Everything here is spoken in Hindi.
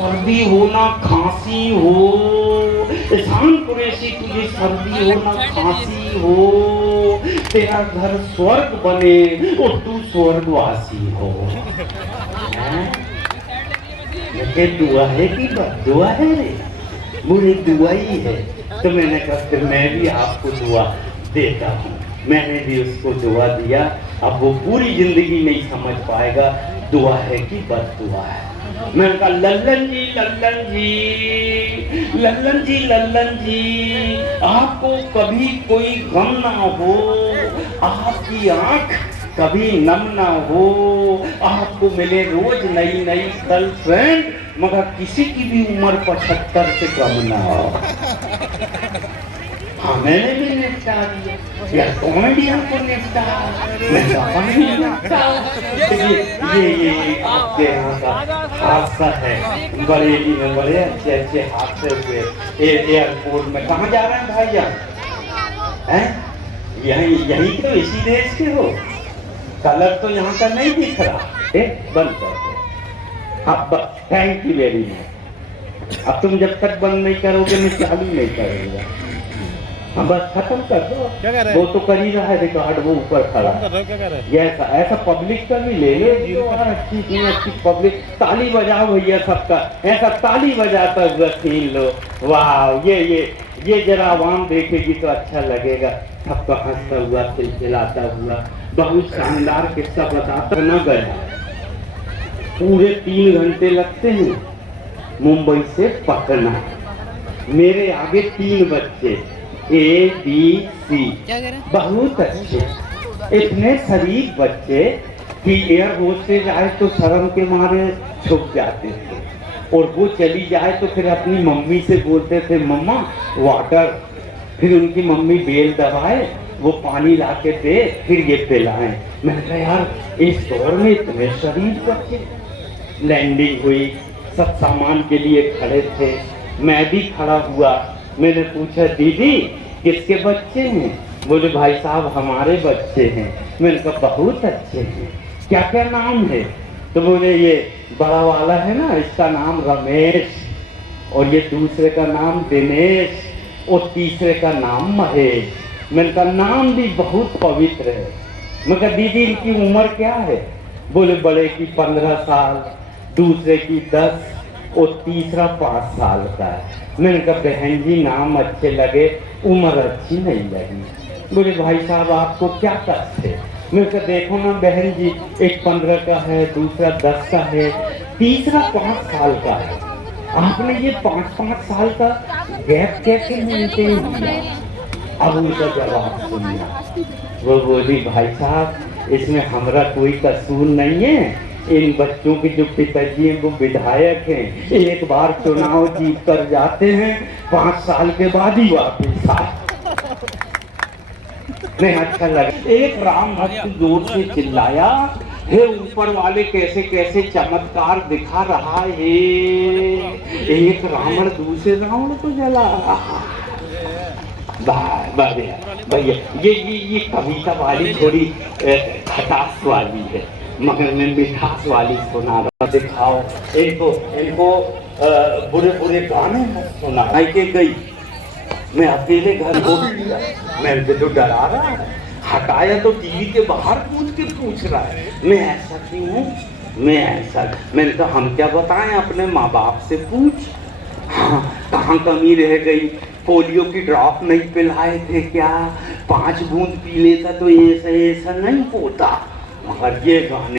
सर्दी हो ना खांसी हो, एहसान कुरैशी तुझे सर्दी हो ना खांसी हो, तेरा घर स्वर्ग बने और तू स्वर्गवासी हो। ये दुआ है कि दुआ है रे, मुझे दुआ ही है। तो मैंने कहा फिर मैं भी आपको दुआ देता हूँ। मैंने भी उसको दुआ दिया। अब वो पूरी जिंदगी नहीं समझ पाएगा दुआ है कि बद दुआ है। मैंने कहा लल्लन जी लल्लन जी लल्लन जी लल्लन जी, आपको कभी कोई गम ना हो, आपकी आंख कभी नम ना हो, आपको मिले रोज नई नई गर्लफ्रेंड, मगर किसी की भी उम्र 75 से कम ना हो। हाँ मैंने भी निपटा दिया या कॉमेडियन को निपटा, मैं ये आपके यहाँ का हादसा है। बरेली में बड़े अच्छे अच्छे हादसे हुए एयरपोर्ट में। कहाँ जा रहे हैं भाईया? हैं यहीं यहीं के, इसी देश के हो? कलर तो यहाँ का नहीं दिख रहा। बंद कर दो। अब थैंक यू वेरी मच। अब तुम जब तक बंद नहीं करोगे मैं चालू नहीं करूँगा। हाँ बस खत्म कर दो। क्या कर रहे वो तो कर ही रहा है रिकॉर्ड, वो ऊपर खड़ा। क्या कर रहे ये ऐसा ऐसा पब्लिक का भी ले लो जो अच्छी इतनी अच्छी पब्लिक। ताली बजाओ भैया सबका, ऐसा ताली बजाता हुआ सीन लो। वाह ये जरा आवाम देखेगी तो अच्छा लगेगा। सबका हंसता हुआ खिलखिलाता हुआ बहुत शानदार किस्सा बताता न गया। पूरे 3 घंटे लगते हैं मुंबई से पटना। मेरे आगे 3 बच्चे ABC, बहुत अच्छे, इतने शरीफ बच्चे कि एयर होस्टेज आए तो शर्म के मारे छुप जाते थे, और वो चली जाए तो फिर अपनी मम्मी से बोलते थे मम्मा वाटर। फिर उनकी मम्मी बेल दबाए, वो पानी ला के दे, फिर ये पिलाएं। मैंने कहा यार इस दौर में इतने शरीफ बच्चे। लैंडिंग हुई, सब सामान के लिए खड़े थे, मैं भी खड़ा हुआ। मैंने पूछा दीदी किसके बच्चे हैं? बोले भाई साहब हमारे बच्चे हैं। मैंने कहा बहुत अच्छे हैं, क्या क्या नाम है? तो बोले ये बड़ा वाला है ना, इसका नाम रमेश, और ये दूसरे का नाम दिनेश, और तीसरे का नाम महेश। मैंने कहा नाम भी बहुत पवित्र है। मैं कहा दीदी इनकी उम्र क्या है? बोले बड़े की 15 साल, दूसरे की 10 और तीसरा 5 साल का है। मैंने कहा बहन जी नाम अच्छे लगे, उम्र अच्छी नहीं लगी। बोले भाई साहब आपको क्या कष्ट है? मैंने कहा देखो ना बहन जी, एक 15 का है, दूसरा 10 का है, तीसरा 5 साल का है। आपने ये 5-5 साल का गैप कैसे मेंटेन किया? अब उनका जवाब सुनिए। वो बोली भाई साहब इसमें हमारा कोई कसूर नहीं है, इन बच्चों के जो पिताजी हैं वो विधायक हैं, एक बार चुनाव जीत कर जाते हैं, 5 साल के बाद ही वापस आते। नहीं अच्छा लगा। एक राम भक्त जोर से चिल्लाया, हे ऊपर वाले कैसे कैसे चमत्कार दिखा रहा है। एक रावण दूसरे रावण को जला रहा। भैया ये कविता वाली थोड़ी खटास वाली है, मगर मैं मिठास वाली सुना रहा। दिखाओ इनको बुरे बुरे गाने सुना के गई। मैं अकेले घर को मैं तो डरा रहा है, हटाया तो टीवी के बाहर पूछ के पूछ रहा है मैं ऐसा क्यों हूँ, मैं ऐसा। मैंने कहा हम क्या बताएं, अपने माँ बाप से पूछ। हाँ कहाँ कमी रह गई, पोलियो की ड्रॉप नहीं पिलाए थे क्या? 5 बूंद पी लेता तो ऐसा नहीं होता। मगर ये गाने